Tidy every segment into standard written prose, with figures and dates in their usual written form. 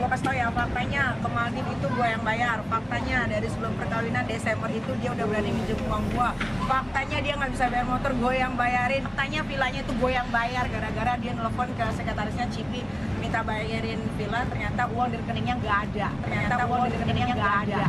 gue kasih tau ya, faktanya ke Maldives itu gue yang bayar. Faktanya dari sebelum perkawinan Desember itu dia udah berani minjem uang gue. Faktanya dia nggak bisa bayar motor, gue yang bayarin. Faktanya villanya itu gue yang bayar gara-gara dia nelfon ke sekretarisnya Cipi minta bayarin villa, ternyata uang di rekeningnya nggak ada. Ternyata uang di rekeningnya nggak ada.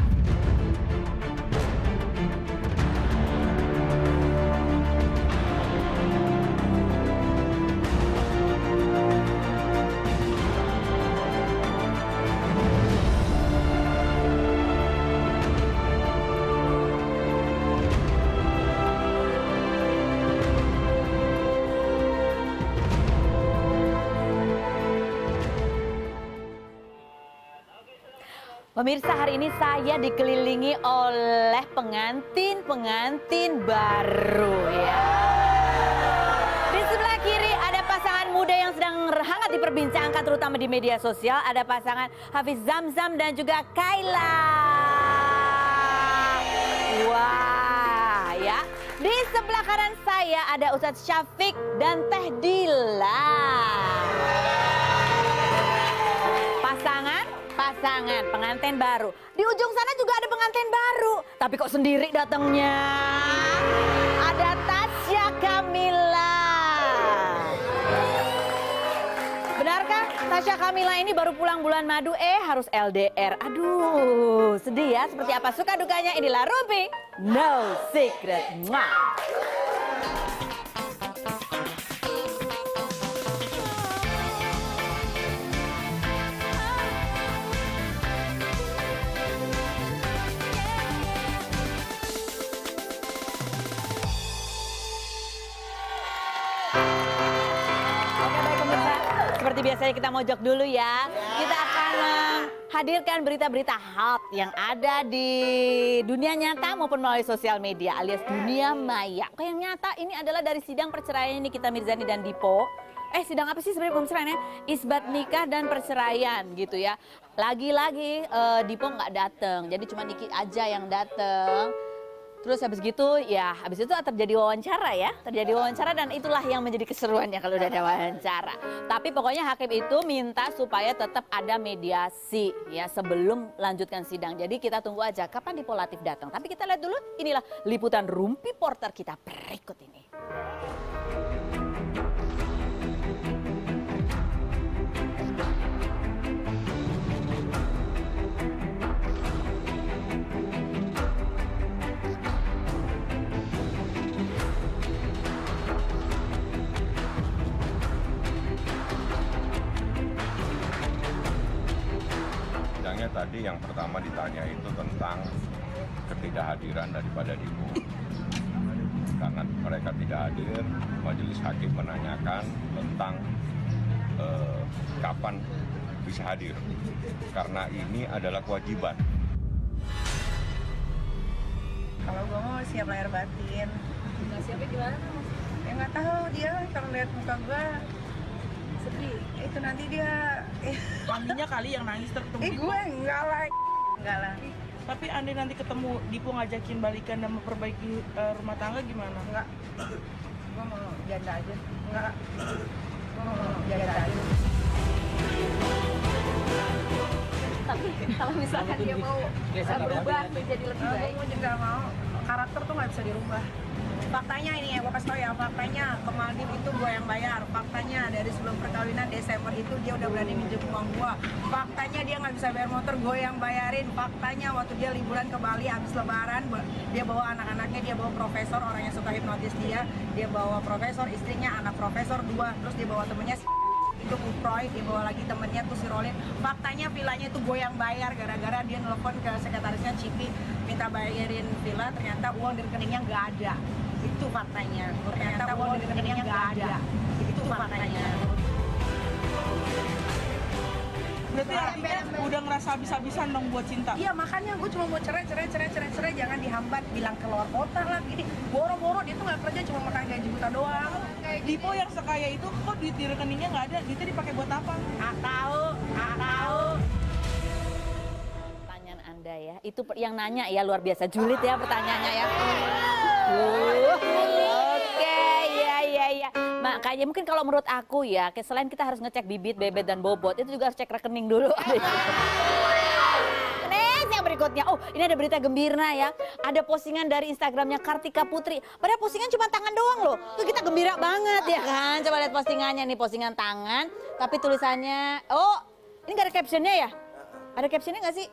Pemirsa, hari ini saya dikelilingi oleh pengantin baru ya. Di sebelah kiri ada pasangan muda yang sedang hangat diperbincangkan terutama di media sosial. Ada pasangan Hafiz Zamzam dan juga Kayla. Wah ya. Di sebelah kanan saya ada Ustadz Syafiq dan Teh Dila. Pasangan pengantin baru. Di ujung sana juga ada pengantin baru. Tapi kok sendiri datangnya? Ada Tasya Kamila. Benarkah Tasya Kamila ini baru pulang bulan madu harus LDR? Aduh, sedih ya. Seperti apa suka dukanya? Inilah Rumpi No Secret. Mwah. Seperti biasanya kita mojok dulu ya. Kita akan hadirkan berita-berita hot yang ada di dunia nyata maupun melalui sosial media alias dunia maya. Yang nyata ini adalah dari sidang perceraian Nikita Mirzani dan Dipo. Sidang apa sih sebenarnya perceraiannya? Isbat nikah dan perceraian gitu ya. Lagi-lagi Dipo nggak datang, jadi cuma Niki aja yang datang. Terus habis gitu ya, habis itu terjadi wawancara ya. Terjadi wawancara dan itulah yang menjadi keseruannya kalau udah ada wawancara. Tapi pokoknya hakim itu minta supaya tetap ada mediasi ya sebelum lanjutkan sidang. Jadi kita tunggu aja kapan Dipo Latif datang. Tapi kita lihat dulu, inilah liputan Rumpi Porter kita berikut ini. Tadi yang pertama ditanya itu tentang ketidakhadiran daripada Dipo. Karena mereka tidak hadir, majelis hakim menanyakan tentang kapan bisa hadir. Karena ini adalah kewajiban. Kalau gue mau siap lahir batin. Nggak siapnya gimana? Ya nggak tahu, dia kalau lihat muka gue sedih. Itu nanti dia Maminya kali yang nangis tertemu. gue enggak lah. Tapi andai nanti ketemu Dipo ngajakin balikan dan memperbaiki rumah tangga gimana? Enggak. Gue mau janda aja. Enggak. Gue mau janda aja. Tapi kalau misalkan dia mau berubah menjadi lebih baik, Gue juga mau. Karakter tuh nggak bisa dirubah. Faktanya ini ya, gue kasih tau ya, faktanya ke Maldives itu gue yang bayar. Faktanya dari sebelum perkawinan Desember itu dia udah berani minjem uang gue. Faktanya dia nggak bisa bayar motor, gue yang bayarin. Faktanya waktu dia liburan ke Bali habis lebaran, dia bawa anak-anaknya, dia bawa profesor, orang yang suka hipnotis dia bawa profesor, istrinya anak profesor 2, terus dia bawa temennya itu Uproy, dia bawa lagi temennya tuh si Rolin. Faktanya villanya itu gue yang bayar gara-gara dia nelfon ke sekretarisnya Cipi minta bayarin villa, ternyata uang di rekeningnya nggak ada. Itu faktanya. Ternyata uang di rekeningnya nggak ada. Itu faktanya. Berarti artinya udah ngerasa habis-habisan dong buat cinta? Iya, makanya gue cuma mau cerai, jangan dihambat, bilang keluar kota lah, gini. Boro-boro dia tuh nggak kerja, cuma makan gaji buta doang. Dipo yang sekaya itu kok duit di rekeningnya nggak ada, duitnya dipakai buat apa? Nggak tahu. Pertanyaan Anda ya, itu yang nanya ya luar biasa julid ya pertanyaannya ya. Oke, ya. Makanya mungkin kalau menurut aku ya, selain kita harus ngecek bibit, bebet, dan bobot, itu juga harus cek rekening dulu. Next yang berikutnya, oh ini ada berita gembira ya. Ada postingan dari Instagramnya Kartika Putri. Padahal postingan cuma tangan doang loh. Tuh kita gembira banget ya kan. Coba lihat postingannya nih, postingan tangan. Tapi tulisannya, oh ini gak ada captionnya ya? Ada captionnya gak sih?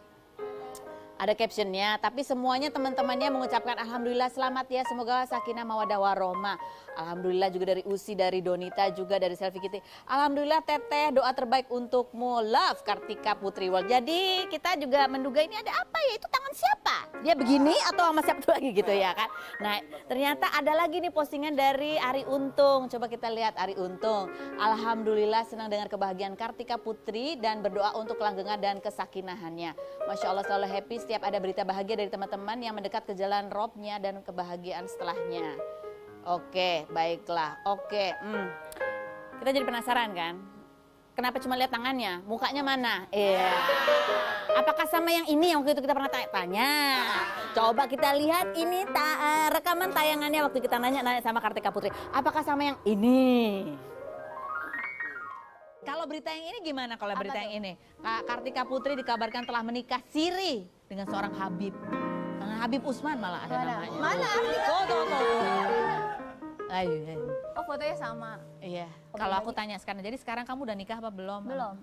Ada captionnya, tapi semuanya teman-temannya mengucapkan Alhamdulillah selamat ya, semoga sakinah mawadah warohmah. Alhamdulillah juga dari Usi, dari Donita, juga dari Selfie Kitty. Alhamdulillah Teteh, doa terbaik untukmu, love Kartika Putri World. Jadi kita juga menduga ini ada apa ya, itu tangan siapa? Dia begini atau sama siapa lagi gitu ya kan? Nah ternyata ada lagi nih postingan dari Ari Untung, coba kita lihat Ari Untung. Alhamdulillah senang dengar kebahagiaan Kartika Putri dan berdoa untuk kelanggengan dan kesakinahannya. Masya Allah selalu happy setiap ada berita bahagia dari teman-teman yang mendekat ke jalan robnya dan kebahagiaan setelahnya. Oke, baiklah. Oke, kita jadi penasaran kan? Kenapa cuma lihat tangannya? Mukanya mana? Iya. Apakah sama yang ini yang waktu itu kita pernah tanya? Coba kita lihat ini rekaman tayangannya waktu kita nanya sama Kartika Putri. Apakah sama yang ini? Kalau berita yang ini gimana kalau berita yang ini? Kartika Putri dikabarkan telah menikah siri dengan seorang Habib. Habib Usman malah ada namanya. Mana Kartika? Tuh. Ayo. Oh fotonya sama. Iya. Kalau aku tanya sekarang, jadi sekarang kamu udah nikah apa belum? Belum.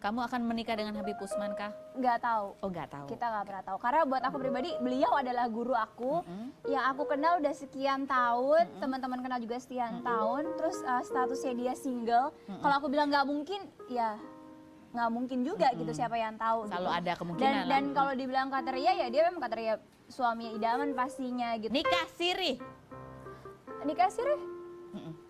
Kamu akan menikah dengan Habib Usman kah? Nggak tahu. Oh nggak tahu. Kita nggak pernah tahu. Karena buat aku pribadi, beliau adalah guru aku yang aku kenal udah sekian tahun, teman-teman kenal juga sekian tahun. Terus statusnya dia single. Kalau aku bilang nggak mungkin, ya nggak mungkin juga gitu. Siapa yang tahu? Selalu gitu. ada kemungkinan. Dan kalau dibilang kriteria, ya dia memang kriteria suami idaman pastinya gitu. Nikah siri. Nikah siri?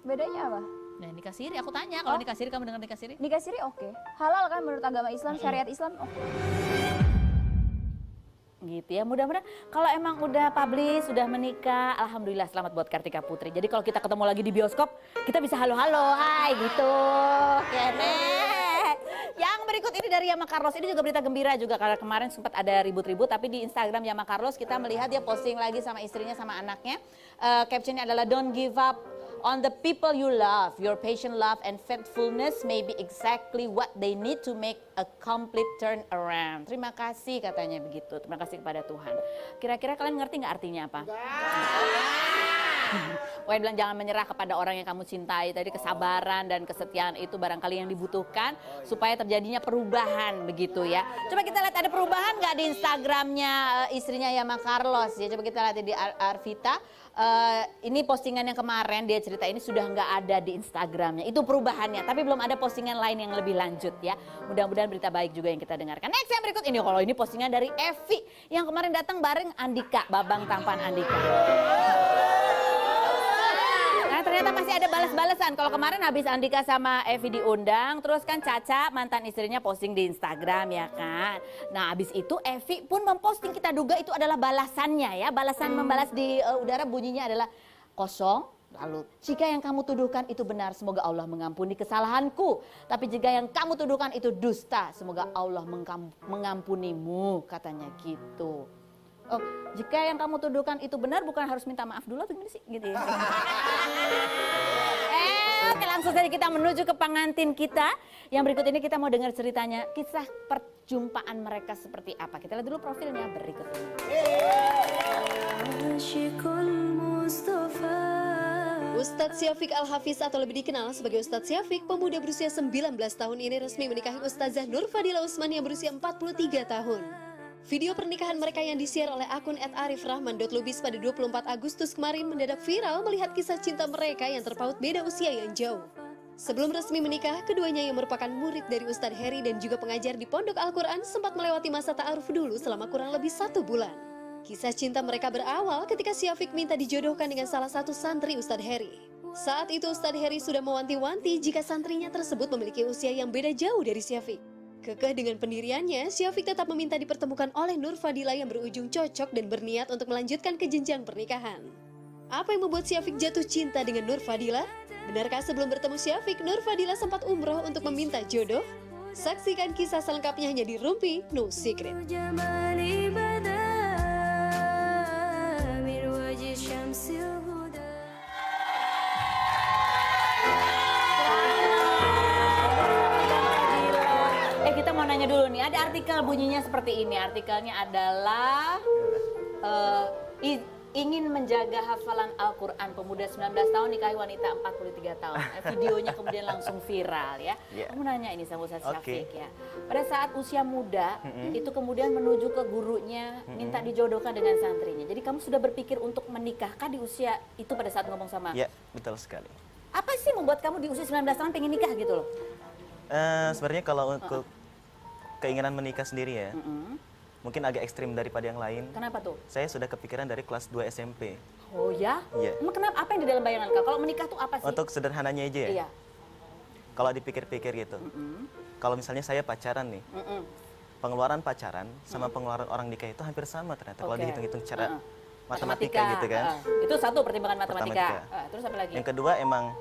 Bedanya apa? Nah nikah siri, aku tanya kalau nikah siri kamu dengar nikah siri? Nikah siri oke. Halal kan menurut agama Islam, syariat Islam oke. Gitu ya, mudah-mudahan kalau emang udah publish, sudah menikah, alhamdulillah selamat buat Kartika Putri. Jadi kalau kita ketemu lagi di bioskop, kita bisa halo-halo, hai gitu. Kenek. Yang berikut ini dari Yama Carlos, ini juga berita gembira juga karena kemarin sempat ada ribut-ribut, tapi di Instagram Yama Carlos kita melihat dia posting lagi sama istrinya sama anaknya. Captionnya adalah don't give up on the people you love. Your patient love and faithfulness may be exactly what they need to make a complete turnaround. Terima kasih katanya begitu. Terima kasih kepada Tuhan. Kira-kira kalian ngerti nggak artinya apa? Pokoknya bilang jangan menyerah kepada orang yang kamu cintai. Tadi kesabaran dan kesetiaan itu barangkali yang dibutuhkan supaya terjadinya perubahan begitu ya. Coba kita lihat ada perubahan nggak di Instagramnya istrinya Yama Carlos ya. Coba kita lihat di Arvita. Ini postingan yang kemarin dia cerita ini sudah nggak ada di Instagramnya. Itu perubahannya. Tapi belum ada postingan lain yang lebih lanjut ya. Mudah-mudahan berita baik juga yang kita dengarkan. Next yang berikut ini kalau ini postingan dari Evi yang kemarin datang bareng Andika, Babang tampan Andika. Nah ternyata masih ada balas-balasan. Kalau kemarin habis Andika sama Evi diundang, terus kan Caca mantan istrinya posting di Instagram ya kan. Nah habis itu Evi pun memposting, kita duga itu adalah balasannya ya. Balasan membalas di udara bunyinya adalah kosong. Lalu jika yang kamu tuduhkan itu benar, semoga Allah mengampuni kesalahanku. Tapi jika yang kamu tuduhkan itu dusta, semoga Allah mengampunimu, katanya gitu. Oh, jika yang kamu tuduhkan itu benar, bukan harus minta maaf dulu atau gimana sih? Gitu ya. Oke, langsung saja kita menuju ke pengantin kita. Yang berikut ini kita mau dengar ceritanya, kisah perjumpaan mereka seperti apa. Kita lihat dulu profilnya berikut ini. Ustadz Syafiq Al-Hafiz atau lebih dikenal sebagai Ustadz Syafiq, pemuda berusia 19 tahun ini resmi menikahi Ustazah Nur Fadila Usman yang berusia 43 tahun. Video pernikahan mereka yang di-share oleh akun @arifrahman.lubis pada 24 Agustus kemarin mendadak viral melihat kisah cinta mereka yang terpaut beda usia yang jauh. Sebelum resmi menikah, keduanya yang merupakan murid dari Ustadz Heri dan juga pengajar di Pondok Al-Quran sempat melewati masa ta'aruf dulu selama kurang lebih 1 bulan. Kisah cinta mereka berawal ketika Syafiq minta dijodohkan dengan salah satu santri Ustadz Heri. Saat itu Ustadz Heri sudah mewanti-wanti jika santrinya tersebut memiliki usia yang beda jauh dari Syafiq. Kekeh dengan pendiriannya, Syafiq tetap meminta dipertemukan oleh Nur Fadila yang berujung cocok dan berniat untuk melanjutkan ke jenjang pernikahan. Apa yang membuat Syafiq jatuh cinta dengan Nur Fadila? Benarkah sebelum bertemu Syafiq, Nur Fadila sempat umroh untuk meminta jodoh? Saksikan kisah selengkapnya hanya di Rumpi No Secret. artikelnya dulu nih. Ada artikel bunyinya seperti ini. Artikelnya adalah ingin menjaga hafalan Al-Quran, pemuda 19 tahun nikahi wanita 43 tahun. Videonya kemudian langsung viral ya. Kamu nanya ini sama Ustaz Syafiq ya. Pada saat usia muda, itu kemudian menuju ke gurunya, minta dijodohkan dengan santrinya. Jadi kamu sudah berpikir untuk menikahkah di usia itu pada saat ngomong sama? Ya, betul sekali. Apa sih membuat kamu di usia 19 tahun pengen nikah gitu loh? Sebenarnya kalau untuk keinginan menikah sendiri ya, mungkin agak ekstrim daripada yang lain. Kenapa tuh? Saya sudah kepikiran dari kelas 2 SMP. Oh ya? Iya. Emang kenapa? Apa yang di dalam bayangan kau? Kalau menikah tuh apa sih? Untuk sederhananya aja ya. Iya. Kalau dipikir-pikir gitu. Kalau misalnya saya pacaran nih, pengeluaran pacaran sama pengeluaran orang nikah itu hampir sama ternyata. Kalau Oke. dihitung-hitung secara matematika gitu kan. Itu satu pertimbangan matematika. Matematika. Terus apa lagi? Yang kedua emang,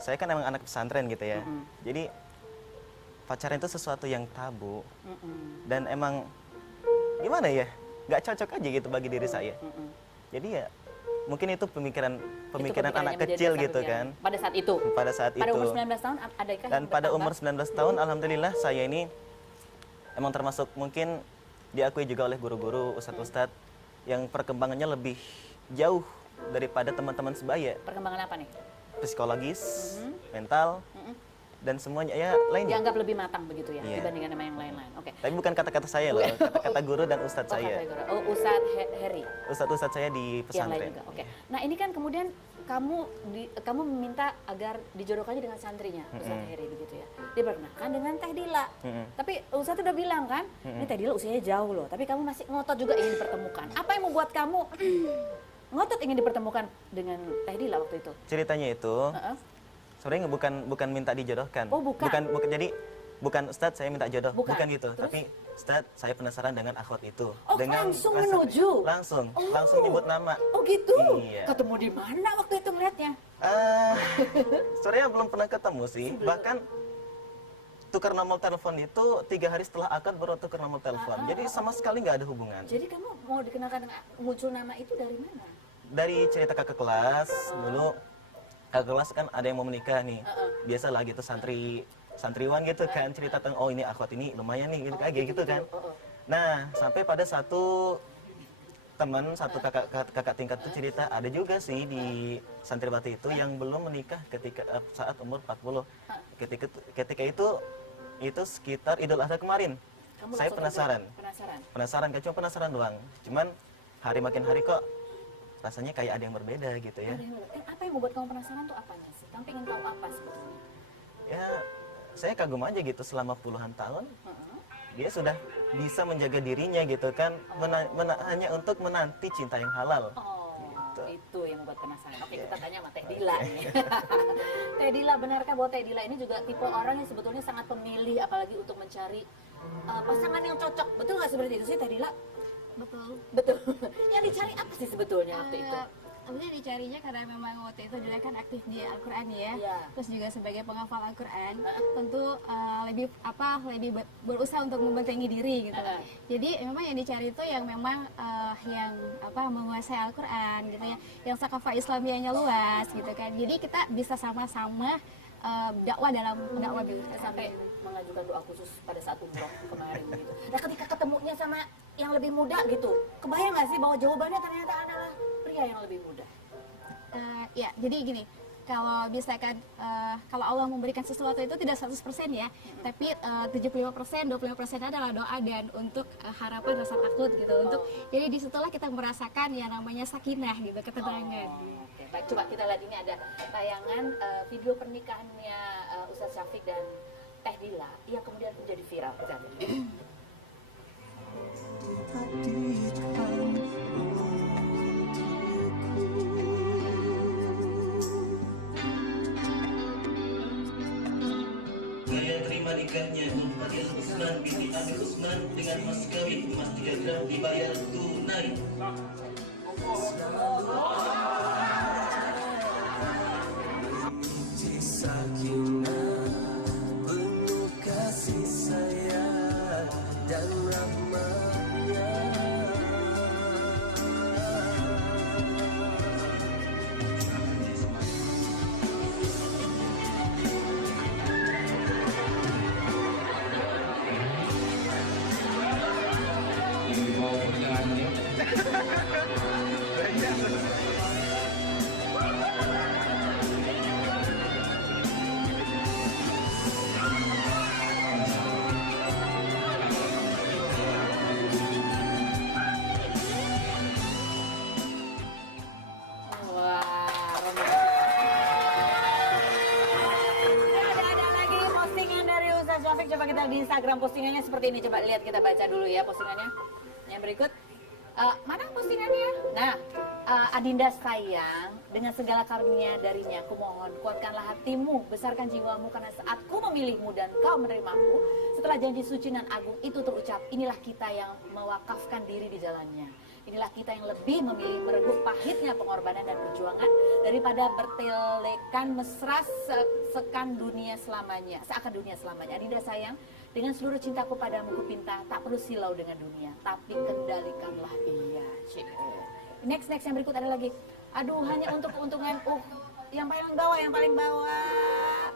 saya kan emang anak pesantren gitu ya. Jadi pacaran itu sesuatu yang tabu. Dan emang gimana ya, nggak cocok aja gitu bagi diri saya. Jadi ya mungkin itu pemikiran pikirannya anak menjadi kecil dasar gitu ujian. kan. Pada saat itu? Pada Pada itu. umur 19 tahun adakah Dan yang pada bertambah? umur 19 tahun alhamdulillah saya ini emang termasuk mungkin diakui juga oleh guru-guru, ustadz-ustadz yang perkembangannya lebih jauh daripada teman-teman sebaya. Perkembangan apa nih? Psikologis, mental, dan semuanya ya lainnya. Dianggap lebih matang begitu ya Iya. dibandingkan sama yang lain-lain. Oke. Tapi bukan kata-kata saya loh, kata-kata guru dan ustadz Oh, saya. kata guru. Oh, Ustadz Heri. Ustadz-ustadz saya di Yang lain pesantren. juga. Oke. Nah, ini kan kemudian kamu meminta agar dijodohkannya dengan santrinya, Ustadz Heri begitu ya. Diperkenalkan dengan Teh Dila. Tapi Ustadz udah bilang kan, ini Teh Dila usianya jauh loh, tapi kamu masih ngotot juga ingin dipertemukan. Apa yang membuat kamu ngotot ingin dipertemukan dengan Teh Dila waktu itu? Ceritanya itu sebenarnya bukan minta dijodohkan. Oh, bukan. Jadi bukan Ustadz saya minta jodoh, Bukan. bukan gitu. Terus? Tapi Ustadz saya penasaran dengan akhwat itu. Oh, dengan langsung menuju? Langsung Oh. nyebut nama. Oh gitu? Iya. Ketemu di mana waktu itu melihatnya? Sebenarnya belum pernah ketemu sih. Bahkan tukar nomor telepon itu 3 hari setelah akad baru tukar nomor telepon. Jadi sama sekali nggak ada hubungan. Jadi kamu mau dikenalkan dengan muncul nama itu dari mana? Dari cerita kakak kelas dulu, kakak kelas kan ada yang mau menikah nih. Biasalah gitu santriwan gitu kan cerita tentang oh ini akhwat ini lumayan nih gitu kayak gitu kan. Nah, sampai pada satu kakak tingkat tuh cerita ada juga sih di santriwati itu yang belum menikah ketika saat umur 40. Ketika itu sekitar Idul Adha kemarin. Kamu Saya langsung penasaran kan cuma penasaran doang. Cuman makin hari kok rasanya kayak ada yang berbeda gitu ya. Apa yang membuat kamu penasaran tuh apanya sih? Kamu pengen tahu apa sebetulnya? Ya, saya kagum aja gitu selama puluhan tahun. Dia sudah bisa menjaga dirinya gitu kan, hanya untuk menanti cinta yang halal. Oh, itu yang membuat penasaran. Oke, kita tanya sama Teh Dila nih. Teh Dila, benarkah bahwa Teh Dila ini juga tipe orang yang sebetulnya sangat pemilih, apalagi untuk mencari pasangan yang cocok? Betul nggak seperti itu sih, Teh Dila? Betul. Betul. Yang dicari apa sih sebetulnya waktu itu? Sebenarnya dicarinya karena memang waktu itu dia kan aktif di Al-Quran ya, Iya. terus juga sebagai penghafal Al-Quran, tentu lebih berusaha untuk membentengi diri gitu. Jadi memang yang dicari itu yang memang yang menguasai Al-Quran gitu ya, yang sakafah Islamianya luas gitu kan. Jadi kita bisa sama-sama dakwah dalam dakwah Sampai mengajukan doa khusus pada saat umroh kemarin gitu. Nah, ketika ketemunya sama yang lebih muda gitu, kebayang nggak sih bahwa jawabannya ternyata adalah pria yang lebih muda? Ya, jadi gini, kalau misalkan kalau Allah memberikan sesuatu itu tidak 100% ya, tapi 75%, 25% adalah doa dan untuk harapan rasa takut gitu. Jadi disitulah kita merasakan yang namanya sakinah gitu, ketenangan. Oke, baik, coba kita lihat ini ada tayangan video pernikahannya Ustadz Syafiq dan Teh Dila yang kemudian menjadi viral. Kita lihat. Saya terima nikahnya Fadil Usman binti Amir Usman dengan mas kawin emas 3 gram dibayar tunai. Syafik, coba kita di Instagram postingannya seperti ini. Coba lihat, kita baca dulu ya postingannya. Yang berikut. Mana postingannya? Nah, Adinda sayang, dengan segala karunia darinya, aku mohon kuatkanlah hatimu, besarkan jiwamu, karena saat ku memilihmu dan kau menerimaku, setelah janji suci dan agung itu terucap, inilah kita yang mewakafkan diri di jalannya. Inilah kita yang lebih memilih meregup pahitnya pengorbanan dan perjuangan daripada bertelekan mesra seakan dunia selamanya. Adinda sayang, dengan seluruh cintaku padamu kupinta, tak perlu silau dengan dunia, tapi kendalikanlah ia. Next yang berikut ada lagi. Aduh, hanya untuk keuntungan. Yang paling bawah.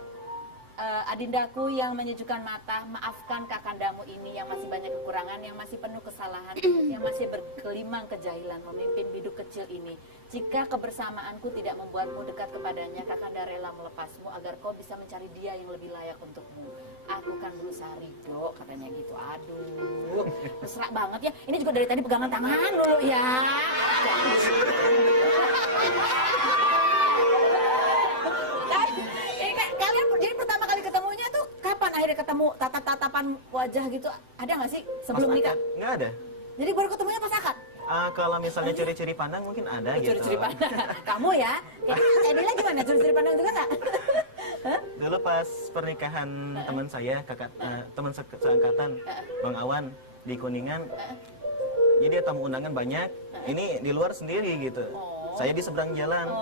Adindaku yang menyejukkan mata, maafkan kakandamu ini yang masih banyak kekurangan, yang masih penuh kesalahan, yang masih berkelimang kejahilan memimpin biduk kecil ini. Jika kebersamaanku tidak membuatmu dekat kepadanya, kakanda rela melepasmu agar kau bisa mencari dia yang lebih layak untukmu. Aku kan berusaha ridho, katanya gitu. Aduh, mesra banget ya. Ini juga dari tadi pegangan tangan dulu ya. Jadi pertama kali ketemunya tuh kapan akhirnya ketemu, tatap-tatapan wajah gitu, ada nggak sih sebelum nikah? Nggak ada. Jadi baru ketemunya pas akad? Kalau misalnya curi-curi pandang mungkin ada gitu. Curi-curi pandang. Kamu ya? Edila gimana? Curi-curi pandang juga nggak? Dulu pas pernikahan teman saya, teman seangkatan, Bang Awan di Kuningan. Jadi tamu undangan banyak. Ini di luar sendiri gitu. Saya di seberang jalan.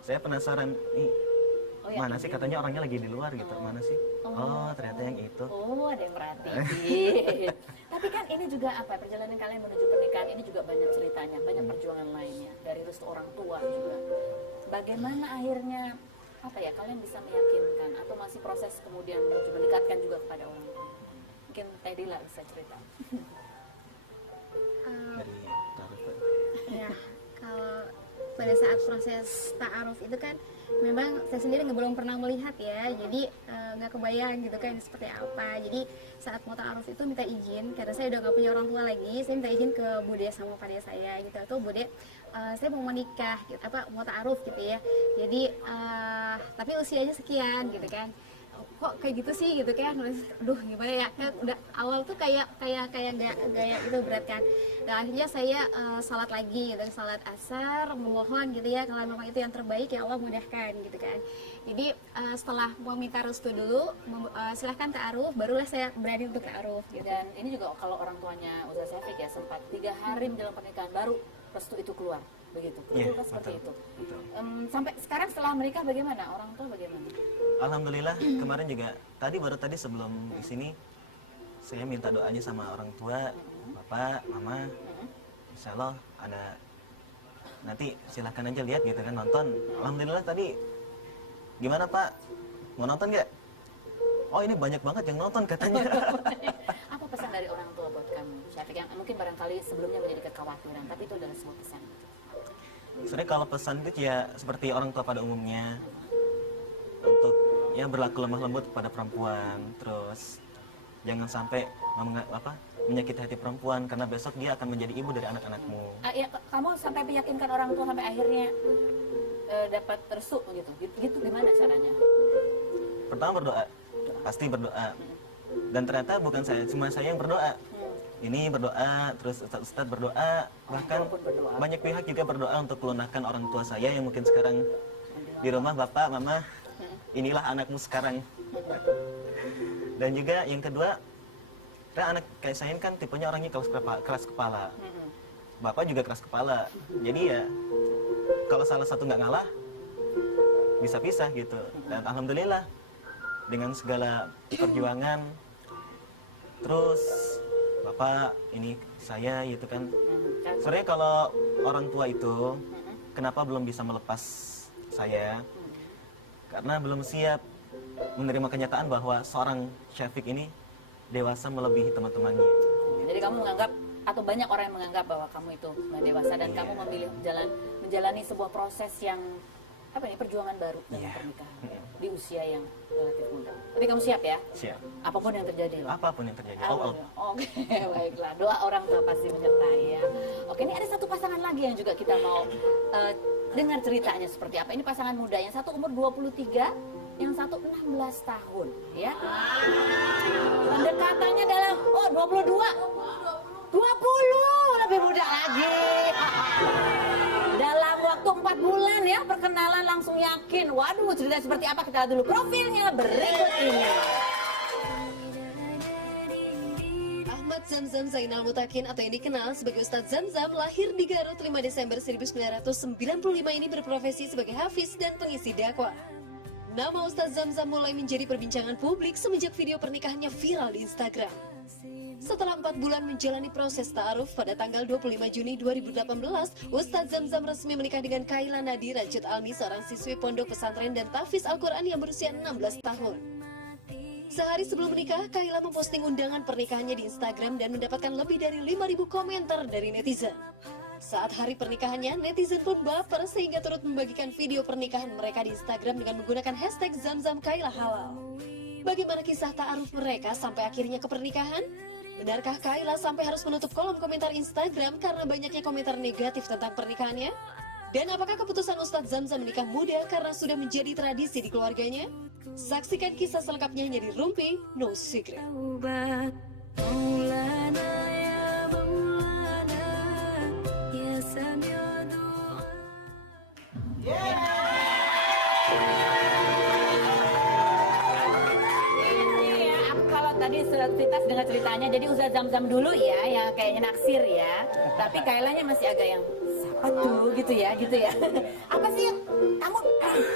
Saya penasaran, mana sih, katanya orangnya lagi di luar gitu, mana sih? Oh, ternyata yang itu. Oh, ada yang perhatiin. Tapi kan ini juga apa, perjalanan kalian menuju pernikahan ini juga banyak ceritanya, banyak perjuangan lainnya, dari restu orang tua juga. Bagaimana akhirnya, apa ya, kalian bisa meyakinkan atau masih proses kemudian menuju mendekatkan juga kepada orang tua? Mungkin Teh Dila bisa cerita. Dari Tarif. Ya, kalau pada saat proses ta'aruf itu kan memang saya sendiri belum pernah melihat ya, jadi nggak kebayang gitu kan seperti apa. Jadi saat mau ta'aruf itu minta izin, karena saya udah nggak punya orang tua lagi, saya minta izin ke bude sama pade saya gitu, atau bude saya mau menikah gitu, mau ta'aruf gitu ya. Jadi tapi usianya sekian gitu kan, kok kayak gitu sih gitu kan. Aduh, gimana ya, kan udah awal tuh kayak nggak itu berat kan. Dan akhirnya saya salat lagi gitu, salat asar, memohon gitu ya, kalau memang itu yang terbaik ya Allah mudahkan gitu kan. Jadi setelah mau minta restu dulu, silahkan ta'aruf, barulah saya berani untuk ta'aruf gitu. Dan ini juga kalau orang tuanya Ustaz Syafik ya, sempat 3 hari menjelang pernikahan baru restu itu keluar, begitu. Betul kan seperti itu. Sampai sekarang setelah menikah bagaimana? Orang tua bagaimana? Alhamdulillah, kemarin juga baru tadi sebelum di sini saya minta doanya sama orang tua, bapak, mama. Insya Allah ada, nanti silahkan aja lihat gitu kan, nonton. Alhamdulillah tadi, gimana Pak, mau nonton nggak? Oh, ini banyak banget yang nonton katanya. Apa pesan dari orang tua buat kamu, Syafik, yang mungkin barangkali sebelumnya menjadi kekhawatiran, tapi itu adalah sebuah pesan? Sebenarnya kalau pesan itu ya seperti orang tua pada umumnya, untuk ya berlaku lemah lembut kepada perempuan, terus jangan sampai menyakiti hati perempuan, karena besok dia akan menjadi ibu dari anak-anakmu. Ya, kamu sampai meyakinkan orang tua sampai akhirnya dapat restu gitu. Gitu gimana caranya? Pertama berdoa, pasti berdoa. Dan ternyata bukan cuma saya yang berdoa. Ini berdoa, terus ustadz berdoa, bahkan banyak pihak juga berdoa untuk melunakkan orang tua saya yang mungkin sekarang di rumah, bapak, mama, inilah anakmu sekarang. Dan juga yang kedua, anak kayak saya kan tipenya orangnya keras kepala. Bapak juga keras kepala. Jadi ya, kalau salah satu nggak ngalah, bisa pisah gitu. Dan alhamdulillah, dengan segala perjuangan, terus bapak ini saya gitu kan. Sebenarnya kalau orang tua itu, kenapa belum bisa melepas saya? Karena belum siap menerima kenyataan bahwa seorang Syafik ini dewasa melebihi teman-temannya. Jadi kamu menganggap, atau banyak orang yang menganggap bahwa kamu itu dewasa dan kamu memilih menjalani sebuah proses yang perjuangan baru dalam pernikahan di usia yang relatif muda. Tapi kamu siap ya? Siap. Apapun yang terjadi loh. Apapun yang terjadi. Oke, baiklah. Doa orang tua pasti menyertai ya. Oke, ini ada satu pasangan lagi yang juga kita mau dengar ceritanya seperti apa. Ini pasangan muda, yang satu umur 23, yang satu 16 tahun ya. faktanya adalah 20 lebih muda lagi. Dalam waktu 4 bulan ya perkenalan langsung yakin. Waduh, cerita seperti apa kita lihat dulu profilnya berikut ini. Ahmad Zamzam Zainal Mutakin atau yang dikenal sebagai Ustadz Zamzam lahir di Garut 5 Desember 1995 ini berprofesi sebagai hafiz dan pengisi dakwah. Nama Ustadz Zamzam mulai menjadi perbincangan publik semenjak video pernikahannya viral di Instagram. Setelah 4 bulan menjalani proses ta'aruf pada tanggal 25 Juni 2018, Ustadz Zamzam resmi menikah dengan Kaila Nadira Jut Almi, seorang siswi pondok pesantren dan tahfiz Al-Quran yang berusia 16 tahun. Sehari sebelum menikah, Kaila memposting undangan pernikahannya di Instagram dan mendapatkan lebih dari 5.000 komentar dari netizen. Saat hari pernikahannya, netizen pun baper sehingga turut membagikan video pernikahan mereka di Instagram dengan menggunakan hashtag Zamzam Kaila Halal. Bagaimana kisah ta'aruf mereka sampai akhirnya ke pernikahan? Benarkah Kaila sampai harus menutup kolom komentar Instagram karena banyaknya komentar negatif tentang pernikahannya? Dan apakah keputusan Ustadz Zamzam menikah muda karena sudah menjadi tradisi di keluarganya? Saksikan kisah selengkapnya hanya di Rumpi No Secret. Kalau tadi cerita dengan ceritanya, jadi Ustadz Zamzam dulu ya, yang kayaknya naksir ya. Tapi Kailanya masih agak yang siapa tuh gitu ya. Apa sih yang kamu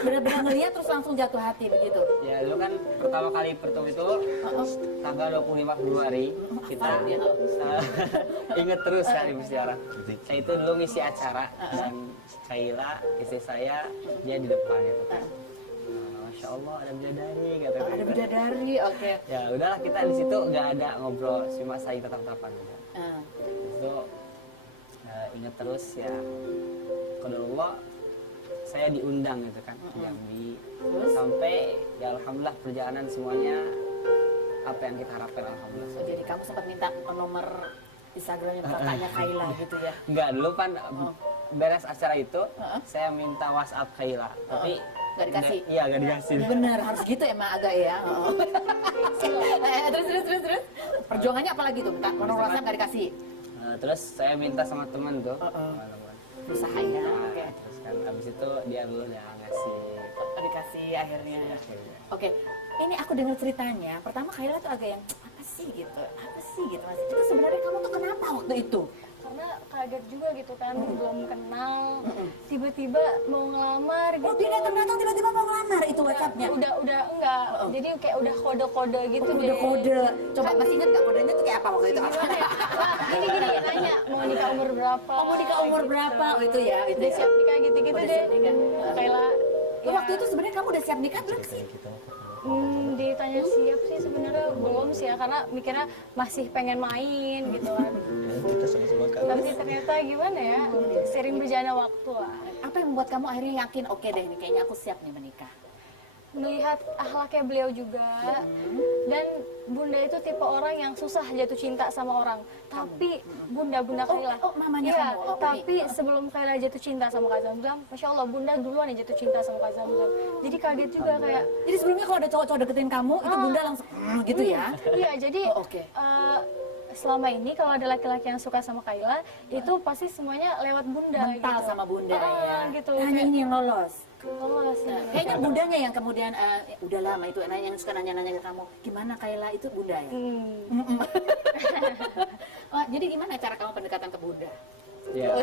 benar-benar ngeliat terus langsung jatuh hati begitu? Ya dulu kan pertama kali bertemu itu tanggal 25 Februari kita inget terus kan Ibu Sejarah. Saya itu dulu ngisi acara dan Kaila istri saya dia di depan gitu kan. Masya Allah ada bidadari kata Oh, ada bidadari, oke. Ya udahlah kita di situ nggak ada ngobrol cuma saling tatap-tatapan gitu. Itu inget terus ya qadarullah saya diundang gitu kan Jambi sampai ya alhamdulillah perjalanan semuanya apa yang kita harapkan alhamdulillah. So, jadi kamu sempat minta nomor Instagramnya kakaknya Kaila gitu ya? Enggak, dulu kan beres acara itu saya minta WhatsApp Kaila tapi Gak dikasih? Iya, gak dikasih. Bener, harus gitu emang agak ya. Terus. Perjuangannya apa lagi tuh? Nomor WhatsApp gak dikasih? Terus saya minta sama teman tuh. Berusaha ya. Oke. Terus kan habis itu dia dulu ya ngasih. Dikasih akhirnya. Oke. Ini aku dengar ceritanya. Pertama Kaila tuh agak yang apa sih gitu. Mas. Itu sebenarnya kamu tuh kenapa waktu itu? Karena kaget juga gitu kan, belum kenal, tiba-tiba mau ngelamar gitu. Oh, dia datang tiba-tiba mau ngelamar itu WhatsApp-nya. Udah enggak. Jadi kayak udah kode-kode gitu deh. Kode. Coba masih ingat nggak kodenya tuh kayak apa waktu itu? Gimana ya? Wah, gini nanya mau nikah umur berapa? Mau nikah umur berapa? Oh, itu ya. Udah siap nikah gitu-gitu deh. Kaila. Waktu itu sebenarnya kamu udah siap nikah belum sih? Ditanya siap sih sebenarnya belum sih ya, karena mikirnya masih pengen main gitu kan. Tapi ternyata gimana ya, sering berjalannya waktu lah. Apa yang membuat kamu akhirnya yakin oke deh ini kayaknya aku siap nih menikah? Melihat akhlaknya beliau juga, dan bunda itu tipe orang yang susah jatuh cinta sama orang. Tapi bunda Kaila, mamanya iya, kamu. tapi sebelum Kaila jatuh cinta sama Kak Zamzam, Masya Allah bunda duluan yang jatuh cinta sama Kak Zamzam. Jadi kaget juga kayak. Jadi sebelumnya kalau ada cowok-cowok deketin kamu itu bunda langsung gitu ya? Iya, jadi oke. selama ini kalau ada laki-laki yang suka sama Kaila, itu pasti semuanya lewat bunda. Mental gitu. sama bunda ya. Gitu. Hanya ini yang lolos. Lolos ya. Kayaknya bundanya yang kemudian udah lama itu yang suka nanya-nanya ke kamu gimana Kaila itu bunda ya? Oh, jadi gimana cara kamu pendekatan ke bunda? Ya,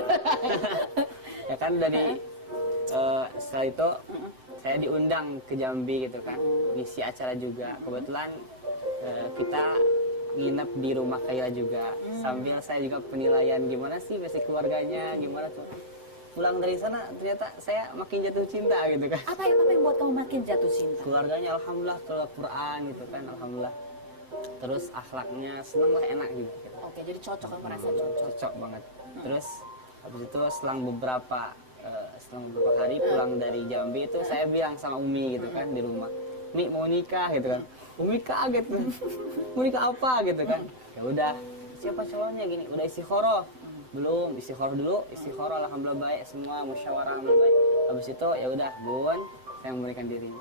ya kan dari setelah itu saya diundang ke Jambi gitu kan, ngisi acara juga. Kebetulan kita nginep di rumah Kaila juga, sambil saya juga penilaian gimana sih basic keluarganya, gimana tuh. Pulang dari sana ternyata saya makin jatuh cinta gitu kan. Apa yang buat kamu makin jatuh cinta? Keluarganya alhamdulillah ke Quran gitu kan, alhamdulillah. Terus akhlaknya seneng lah, enak juga gitu. Oke, jadi cocok, kamu merasa cocok. Cocok banget. Terus habis itu selang beberapa hari pulang dari Jambi itu saya bilang sama Umi gitu kan di rumah, "Mi mau nikah," gitu kan. Umi kaget tuh. "Mau nikah apa?" gitu kan. Ya udah, siapa cowoknya gini, udah istikharah. Belum, istikharah alhamdulillah baik semua, musyawarah alhamdulillah baik. Habis itu ya udah, Bun, saya memberikan diri.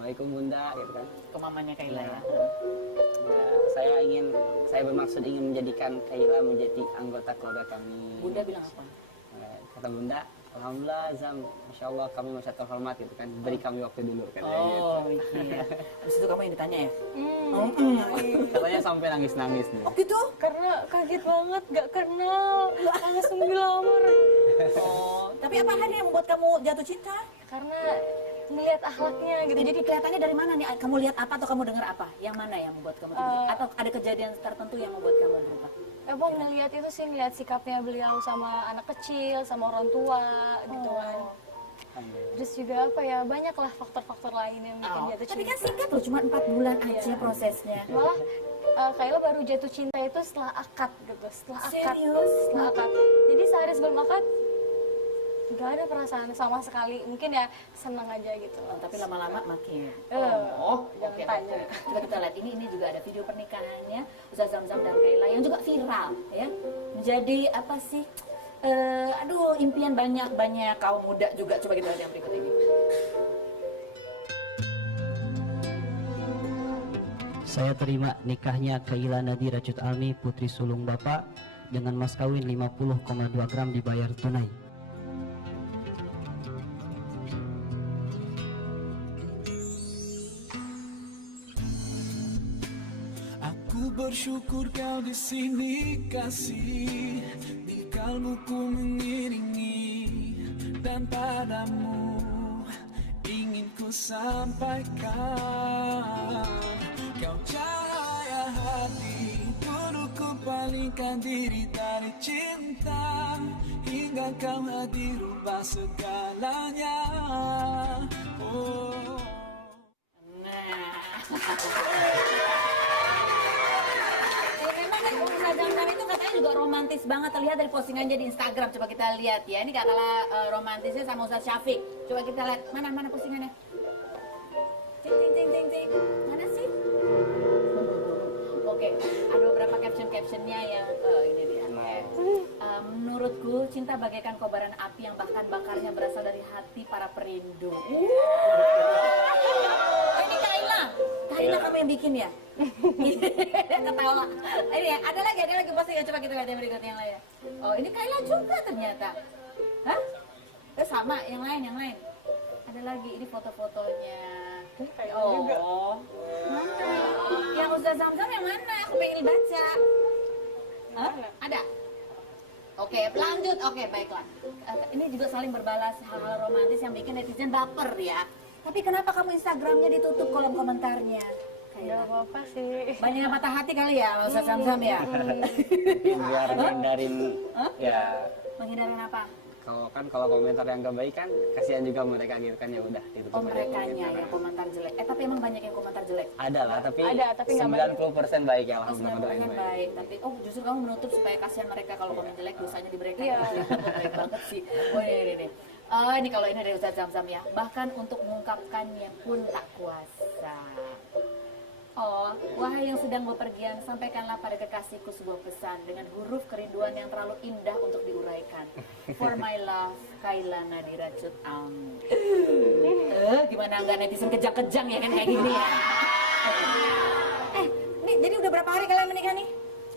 Assalamualaikum Bunda gitu kan. Ke mamanya Kaila ya. Ya, saya bermaksud ingin menjadikan Kaila menjadi anggota keluarga kami. Bunda bilang apa? Kata Bunda, alhamdulillah Zam, masya Allah kami masih terhormat gitu kan. Beri kami waktu dulu kan. Oh iya. Habis itu kamu yang ditanya ya? Katanya sampai nangis-nangis deh. Oh gitu? Karena kaget banget, gak kenal, langsung dilamar. Oh, tapi apa hal yang membuat kamu jatuh cinta? Karena ngeliat akhlaknya gitu. Jadi kelihatannya dari mana nih? Kamu lihat apa atau kamu dengar apa? Yang mana yang membuat kamu atau ada kejadian tertentu yang membuat kamu berubah? Abang ngeliat itu sih, ngeliat sikapnya beliau sama anak kecil, sama orang tua gitu kan. Terus juga apa ya, banyak lah faktor-faktor lain yang bikin jatuh cinta. Tapi kan singkat loh, cuma 4 bulan aja prosesnya. Malah Kaila baru jatuh cinta itu setelah akad gitu, setelah akad. Serius? Setelah akad. Jadi sehari sebelum akad, gak ada perasaan sama sekali. Mungkin ya seneng aja gitu. Tapi lama-lama makin. Jangan tanya. Coba kita lihat ini juga ada video pernikahannya Ustaz Zamzam dan Kaila yang juga viral ya. Menjadi apa sih? Aduh, impian banyak kaum muda juga. Coba kita lihat yang berikut ini. Saya terima nikahnya Kaila Nadira Cut Almi putri sulung Bapak dengan mas kawin 50,2 gram dibayar tunai. Aku bersyukur kau di sini kasih, di kalbuku mengiringi, dan padamu ingin ku sampaikan, kau cahaya hati, dulu ku palingkan diri dari cinta, hingga kau hadir ubah segalanya. Oh. Memang kan Ustaz Zamzam itu katanya juga romantis banget, terlihat dari postingannya di Instagram. Coba kita lihat ya, ini gak kalah romantisnya sama Ustaz Syafiq. Coba kita lihat, mana postingannya? Cing. Mana sih? Oke, ada beberapa captionnya yang ini dia. Menurutku cinta bagaikan kobaran api yang bahkan bakarnya berasal dari hati para perindu. Ini Kaila kamu yang bikin ya? Ketawa. Ini ya, ada lagi postingan, coba kita lihat yang berikut yang lain. Oh, ini Kaila juga ternyata. Hah? Sama yang lain. Ada lagi, ini foto-fotonya. Oh, mana? Yang Ustaz Zamzam yang mana? Aku pengen baca. Hah? Ada? Oke, lanjut. Oke, baiklah. Ini juga saling berbalas hal-hal romantis yang bikin netizen baper ya. Tapi kenapa kamu Instagramnya ditutup kolom komentarnya? Gak apa-apa sih. Banyak yang patah hati kali ya, Ustaz Zamzam ya? Biar menghindarin ya. Menghindarin apa? Kalau komentar yang gak baik kan kasihan juga mereka gitu kan, ya udah ditutup. Oh, merekanya yang komentar jelek. Tapi emang banyak yang komentar jelek. Ada lah, tapi nggak 90% baik ya, Oh, alhamdulillah. 90% baik. Tapi justru kamu menutup supaya kasihan mereka kalau komen jelek, dosanya di mereka. Iya. Baik banget sih. Oh, ini. Ini kalau ini dari Ustaz Zamzam ya. Bahkan untuk mengungkapkannya pun tak kuasa. Oh, wahai yang sedang bepergian, sampaikanlah pada kekasihku sebuah pesan dengan huruf kerinduan yang terlalu indah untuk diuraikan. For my love, Kaila Nadira Cut Almi. Gimana nggak netizen kejang-kejang ya kan kayak gini ya? Ini jadi udah berapa hari kalian menikah nih?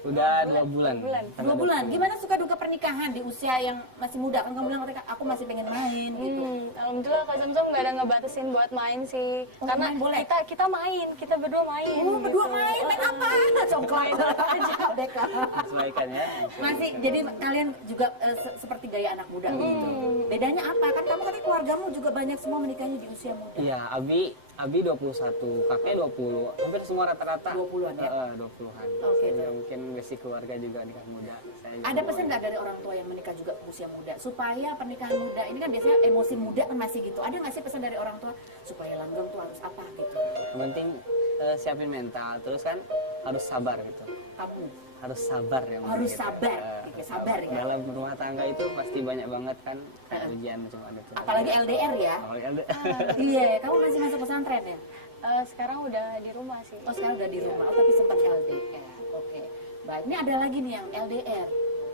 Udah 2 bulan. 2 bulan. Gimana suka duka pernikahan di usia yang masih muda? Kan kamu bilang aku masih pengen main gitu. Alhamdulillah Kak Zamzam nggak ada ngebatasin buat main sih. Oh, karena main boleh? kita main, kita berdua main. Oh, berdua main apa? Congklak aja. Sesuaikan ya. Masih jadi kalian juga seperti gaya anak muda gitu. Bedanya apa? Kan kamu katanya keluargamu juga banyak semua menikahnya di usia muda. Iya, Abi 21, kakeknya 20, hampir semua rata-rata 20-an ya? 20-an. Oke. Ya, mungkin basic keluarga juga nikah muda. Ada pesan nggak dari orang tua yang menikah juga usia muda supaya pernikahan muda ini kan biasanya emosi muda kan masih gitu. Ada nggak sih pesan dari orang tua supaya langgeng tuh harus apa gitu? Yang penting siapin mental, terus kan harus sabar gitu. Kamu Harus sabar ya. harus gitu. sabar, sabar ya. Dalam rumah tangga itu pasti banyak banget kan ujian cuma itu. Apalagi LDR ya. Iya, kamu masih masuk pesantren ya? Sekarang udah di rumah sih. Oh, sekarang udah di rumah. Oh, tapi sempat LDR. Oke. Baik, ini ada lagi nih yang LDR.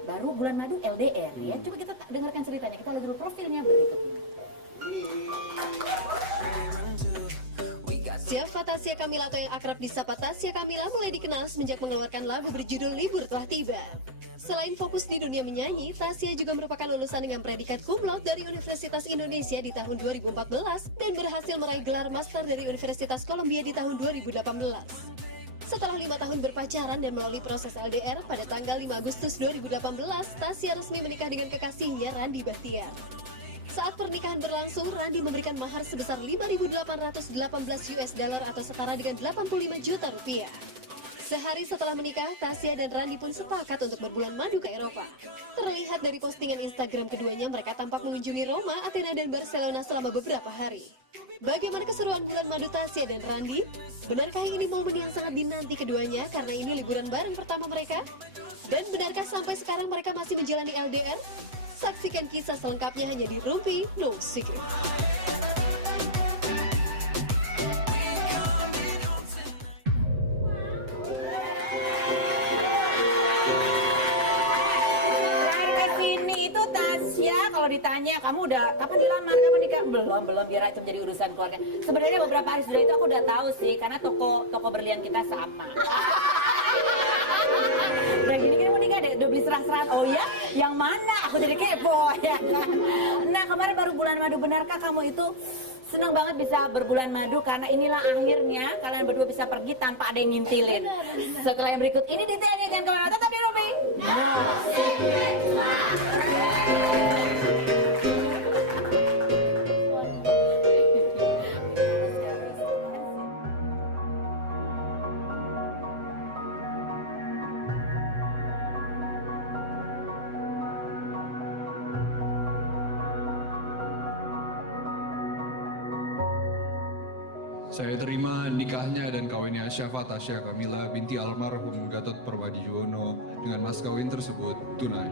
Baru bulan madu LDR ya. Coba kita dengarkan ceritanya. Kita lihat dulu profilnya berikut ini. Syafa Tasya Kamila atau yang akrab disapa Tasya Kamila mulai dikenal semenjak mengeluarkan lagu berjudul Libur Telah Tiba. Selain fokus di dunia menyanyi, Tasya juga merupakan lulusan dengan predikat cum laude dari Universitas Indonesia di tahun 2014 dan berhasil meraih gelar master dari Universitas Columbia di tahun 2018. Setelah 5 tahun berpacaran dan melalui proses LDR, pada tanggal 5 Agustus 2018, Tasya resmi menikah dengan kekasihnya Randy Bahtiar. Saat pernikahan berlangsung, Randy memberikan mahar sebesar 5.818 US dollar atau setara dengan 85 juta rupiah. Sehari setelah menikah, Tasya dan Randy pun sepakat untuk berbulan madu ke Eropa. Terlihat dari postingan Instagram keduanya, mereka tampak mengunjungi Roma, Athena, dan Barcelona selama beberapa hari. Bagaimana keseruan bulan madu Tasya dan Randy? Benarkah ini momen yang sangat dinanti keduanya karena ini liburan bareng pertama mereka? Dan benarkah sampai sekarang mereka masih menjalani LDR? Saksikan kisah selengkapnya hanya di Ruby No Secret. Kesini itu Tasya, kalau ditanya kamu udah kapan dilamar, kapan nikah? Belum, biar itu menjadi urusan keluarga. Sebenarnya beberapa hari sudah itu aku udah tahu sih, karena toko berlian kita sama. Udah gini mau nikah deh, udah beli serah-serahan. Oh ya, yang mana? Aku jadi kepo ya kan. Nah kemarin baru bulan madu, benarkah kamu itu senang banget bisa berbulan madu karena inilah akhirnya kalian berdua bisa pergi tanpa ada yang ngintilin. Setelah yang berikut ini detailnya jangan kemana-mana, tetap di Ruby. Saya terima nikahnya dan kawinnya Syafa Tasya Kamila binti almarhum Gatot Perwadijono dengan mas kawin tersebut tunai.